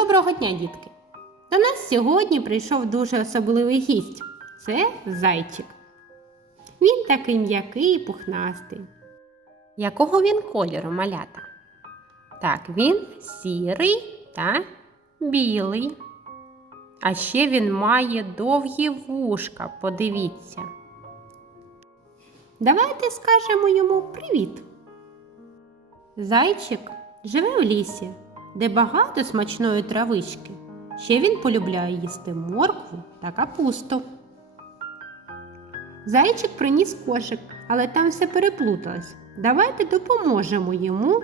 Доброго дня, дітки! До нас сьогодні прийшов дуже особливий гість. Це зайчик. Він такий м'який і пухнастий. Якого він кольору малята? Так, він сірий та білий. А ще він має довгі вушка, подивіться. Давайте скажемо йому привіт. Зайчик живе в лісі, де багато смачної травички. Ще він полюбляє їсти моркву та капусту. Зайчик приніс кошик, але там все переплуталось. Давайте допоможемо йому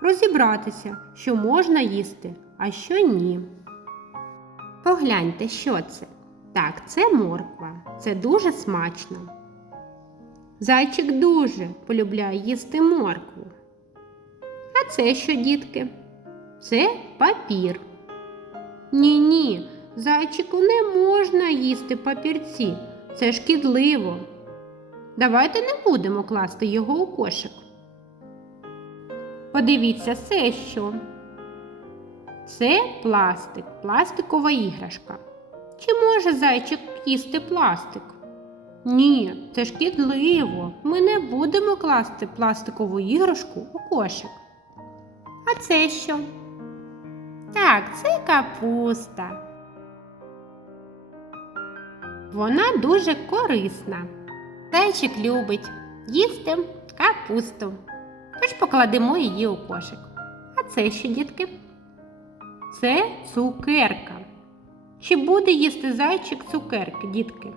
розібратися, що можна їсти, а що ні. Погляньте, що це. Так, це морква. Це дуже смачно. Зайчик дуже полюбляє їсти моркву. А це що, дітки? Це папір. Ні, ні, зайчику не можна їсти папірці. Це шкідливо. Давайте не будемо класти його у кошик. Подивіться, це що? Це пластик, пластикова іграшка. Чи може зайчик їсти пластик? Ні, це шкідливо. Ми не будемо класти пластикову іграшку у кошик. А це що? Так, це капуста. Вона дуже корисна. Зайчик любить їсти капусту. Тож покладемо її у кошик. А це що, дітки? Це цукерка. Чи буде їсти зайчик цукерки, дітки?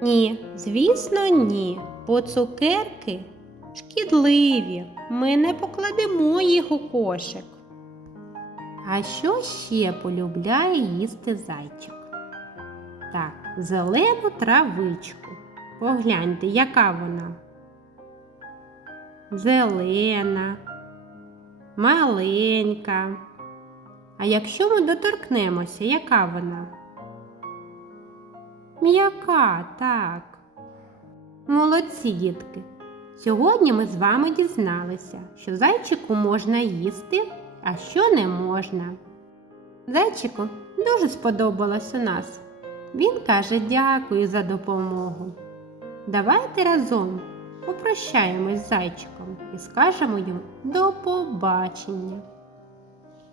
Ні, звісно, ні. Бо цукерки шкідливі. Ми не покладемо їх у кошик. А що ще полюбляє їсти зайчик? Так, зелену травичку. Погляньте, яка вона. Зелена, маленька. А якщо ми доторкнемося, яка вона? М'яка, так. Молодці, дітки. Сьогодні ми з вами дізналися, що зайчику можна їсти, а що не можна. Зайчику дуже сподобалось у нас. Він каже дякую за допомогу. Давайте разом попрощаємось з зайчиком і скажемо йому до побачення.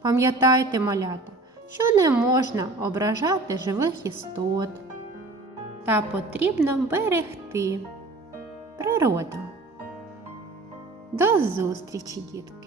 Пам'ятайте, малята, що не можна ображати живих істот та потрібно берегти природу. До зустрічі, дітки!